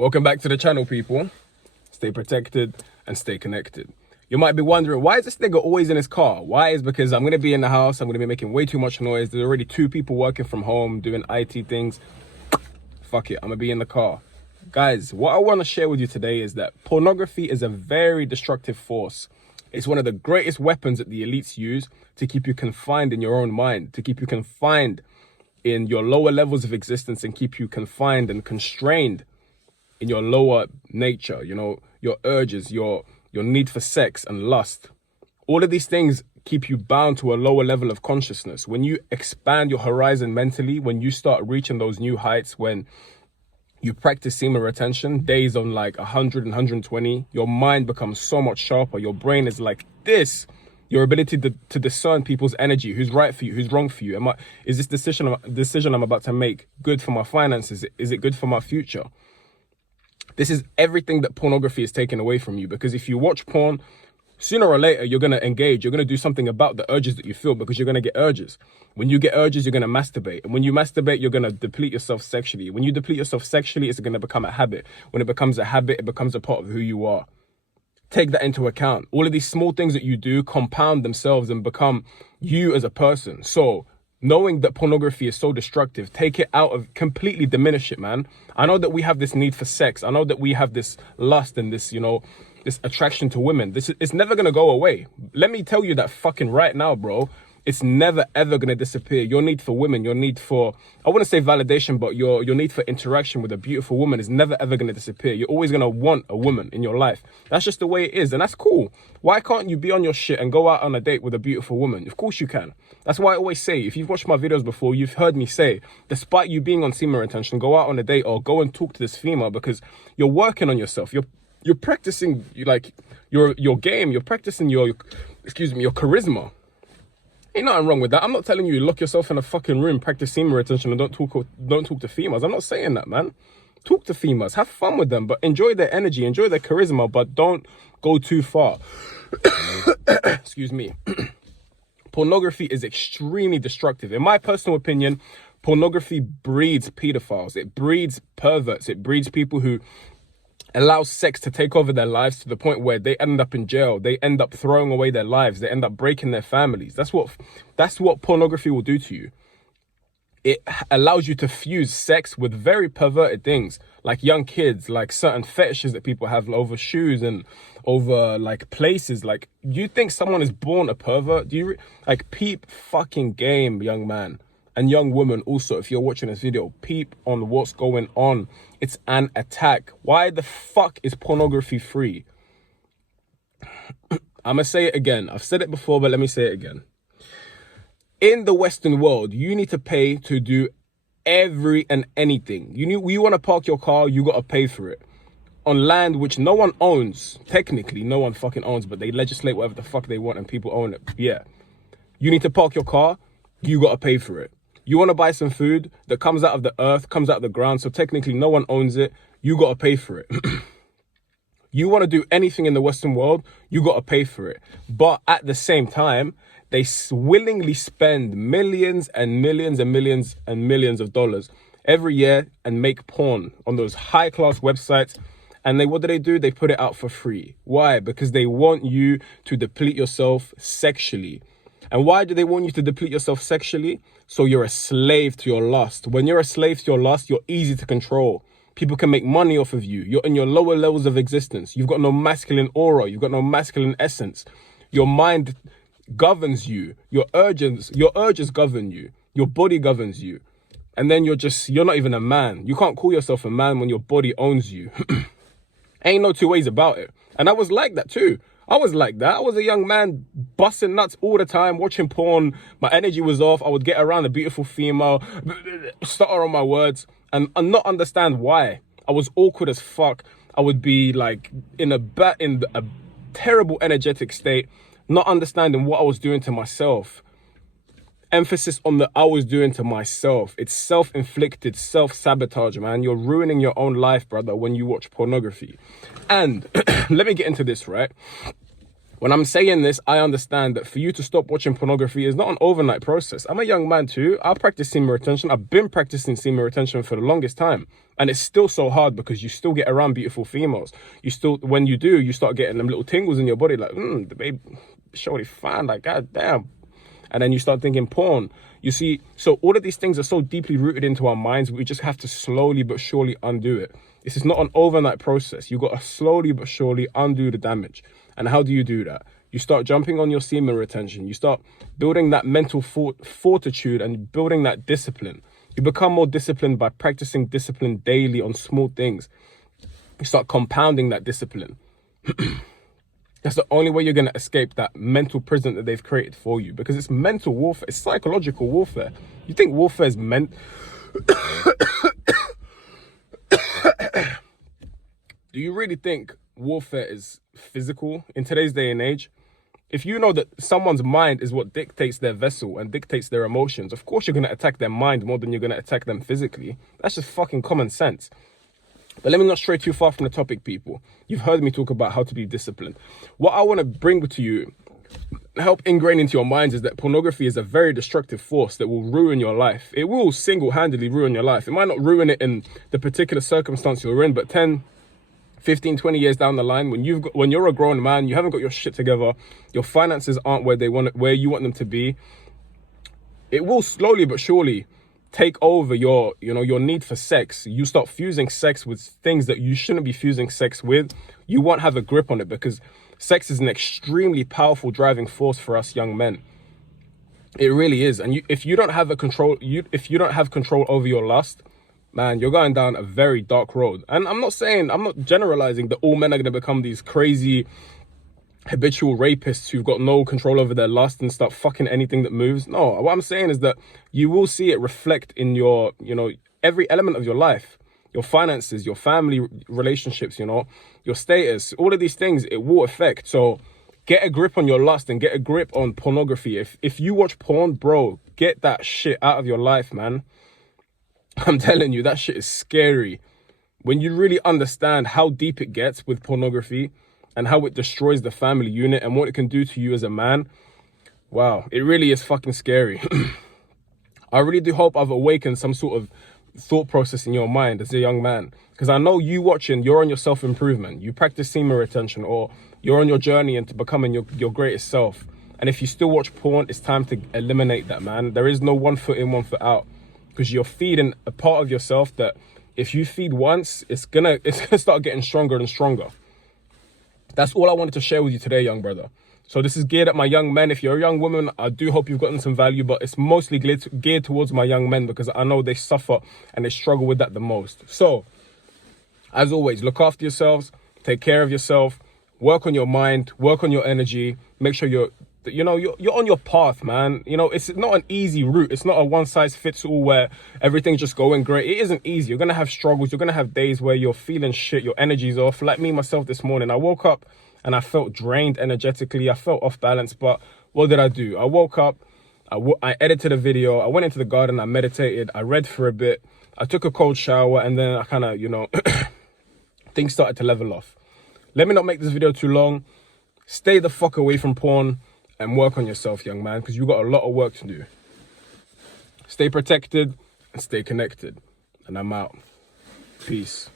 Welcome back to the channel, people. Stay protected and stay connected. You might be wondering, why is this nigga always in his car? Why is because I'm going to be in the house. I'm going to be making way too much noise. There's already 2 people working from home doing IT things. Fuck it, I'm going to be in the car. Guys, what I want to share with you today is that pornography is a very destructive force. It's one of the greatest weapons that the elites use to keep you confined in your own mind, to keep you confined in your lower levels of existence and keep you confined and constrained in your lower nature, you know, your urges, your need for sex and lust. All of these things keep you bound to a lower level of consciousness. When you expand your horizon mentally, when you start reaching those new heights, when you practice semen retention, days on like 100 and 120, your mind becomes so much sharper. Your brain is like this. Your ability to discern people's energy, who's right for you, who's wrong for you. Is this decision I'm about to make good for my finances? Is it good for my future? This is everything that pornography is taking away from you, because if you watch porn, sooner or later, you're going to engage. You're going to do something about the urges that you feel, because you're going to get urges. When you get urges, you're going to masturbate. And when you masturbate, you're going to deplete yourself sexually. When you deplete yourself sexually, it's going to become a habit. When it becomes a habit, it becomes a part of who you are. Take that into account. All of these small things that you do compound themselves and become you as a person. So knowing that pornography is so destructive, take it out of, completely diminish it, man. I know that we have this need for sex. I know that we have this lust and this, you know, this attraction to women. It's never going to go away. Let me tell you that fucking right now, bro. It's never, ever going to disappear. Your need for women, your need for, I wouldn't say validation, but your need for interaction with a beautiful woman is never, ever going to disappear. You're always going to want a woman in your life. That's just the way it is. And that's cool. Why can't you be on your shit and go out on a date with a beautiful woman? Of course you can. That's why I always say, if you've watched my videos before, you've heard me say, despite you being on semen retention, go out on a date or go and talk to this female, because you're working on yourself. You're practicing like your game. You're practicing your charisma. Ain't nothing wrong with that. I'm not telling you lock yourself in a fucking room, practice semen retention, and don't talk to females. I'm not saying that, man. Talk to females, have fun with them, but enjoy their energy, enjoy their charisma, but don't go too far. Excuse me. Pornography is extremely destructive. In my personal opinion, pornography breeds pedophiles. It breeds perverts. It breeds people who allow sex to take over their lives to the point where they end up in jail. They end up throwing away their lives. They end up breaking their families. That's what pornography will do to you. It allows you to fuse sex with very perverted things, like young kids, like certain fetishes that people have over shoes and over like places. Like, you think someone is born a pervert? Do you like peep fucking game, young man? And young woman also, if you're watching this video, peep on what's going on. It's an attack. Why the fuck is pornography free? I'm gonna say it again. I've said it before, but let me say it again. In the Western world, you need to pay to do every and anything. You want to park your car, you got to pay for it. On land which no one owns. Technically, no one fucking owns, but they legislate whatever the fuck they want and people own it. Yeah. You need to park your car, you got to pay for it. You want to buy some food that comes out of the earth, comes out of the ground, so technically no one owns it, you got to pay for it. You want to do anything in the Western world, you got to pay for it. But at the same time, they willingly spend millions and millions and millions and millions of dollars every year and make porn on those high-class websites. And what do? They put it out for free. Why? Because they want you to deplete yourself sexually. And why do they want you to deplete yourself sexually? So you're a slave to your lust. When you're a slave to your lust, you're easy to control. People can make money off of you. You're in your lower levels of existence. You've got no masculine aura. You've got no masculine essence. Your mind governs you. Your urges govern you. Your body governs you. And then you're not even a man. You can't call yourself a man when your body owns you. Ain't no two ways about it. And I was like that too. I was like that. I was a young man busting nuts all the time, watching porn. My energy was off. I would get around a beautiful female, stutter on my words, and not understand why. I was awkward as fuck. I would be like in a terrible energetic state, not understanding what I was doing to myself. Emphasis on the I was doing to myself. It's self-inflicted, self-sabotage, man. You're ruining your own life, brother, when you watch pornography. And let me get into this, right? When I'm saying this, I understand that for you to stop watching pornography is not an overnight process. I'm a young man too. I practice semen retention. I've been practicing semen retention for the longest time. And it's still so hard because you still get around beautiful females. You still, when you do, you start getting them little tingles in your body like, the babe, shorty fine, like, god damn. And then you start thinking porn. You see, so all of these things are so deeply rooted into our minds, we just have to slowly but surely undo it. This is not an overnight process. You got to slowly but surely undo the damage. And how do you do that? You start jumping on your semen retention. You start building that mental fortitude and building that discipline. You become more disciplined by practicing discipline daily on small things. You start compounding that discipline. That's the only way you're going to escape that mental prison that they've created for you, because it's mental warfare. It's psychological warfare. You think warfare is meant... Do you really think warfare is physical in today's day and age? If you know that someone's mind is what dictates their vessel and dictates their emotions, of course you're going to attack their mind more than you're going to attack them physically. That's just fucking common sense. But let me not stray too far from the topic, people. You've heard me talk about how to be disciplined. What I want to bring to you, help ingrain into your minds, is that pornography is a very destructive force that will ruin your life. It will single-handedly ruin your life. It might not ruin it in the particular circumstance you're in, but 10, 15, 20 years down the line, when you're a grown man, you haven't got your shit together, your finances aren't where you want them to be, it will slowly but surely take over your need for sex. You start fusing sex with things that you shouldn't be fusing sex with. You won't have a grip on it, because sex is an extremely powerful driving force for us young men. It really is. And if you don't have control over your lust, man, you're going down a very dark road. And I'm not generalizing that all men are going to become these crazy habitual rapists who've got no control over their lust and start fucking anything that moves. No, what I'm saying is that you will see it reflect in your, every element of your life, your finances, your family relationships, your status, all of these things, it will affect. So get a grip on your lust and get a grip on pornography. If you watch porn, bro, get that shit out of your life, man. I'm telling you, that shit is scary. When you really understand how deep it gets with pornography and how it destroys the family unit and what it can do to you as a man, wow, it really is fucking scary. I really do hope I've awakened some sort of thought process in your mind as a young man. Because I know you watching, you're on your self-improvement. You practice semen retention, or you're on your journey into becoming your greatest self. And if you still watch porn, it's time to eliminate that, man. There is no 1 foot in, 1 foot out. Because you're feeding a part of yourself that if you feed once, it's gonna start getting stronger and stronger. That's all I wanted to share with you today, young brother. So this is geared at my young men. If you're a young woman, I do hope you've gotten some value, but it's mostly geared towards my young men, because I know they suffer and they struggle with that the most. So, as always, look after yourselves, take care of yourself, work on your mind, work on your energy, make sure you're on your path, man. It's not an easy route. It's not a one size fits all where everything's just going great. It isn't easy. You're going to have struggles. You're going to have days where you're feeling shit. Your energy's off. Like me, myself, this morning, I woke up and I felt drained energetically. I felt off balance. But what did I do? I woke up. I edited a video. I went into the garden. I meditated. I read for a bit. I took a cold shower. And then I kind of, things started to level off. Let me not make this video too long. Stay the fuck away from porn. And work on yourself, young man, because you got a lot of work to do. Stay protected and stay connected. And I'm out. Peace.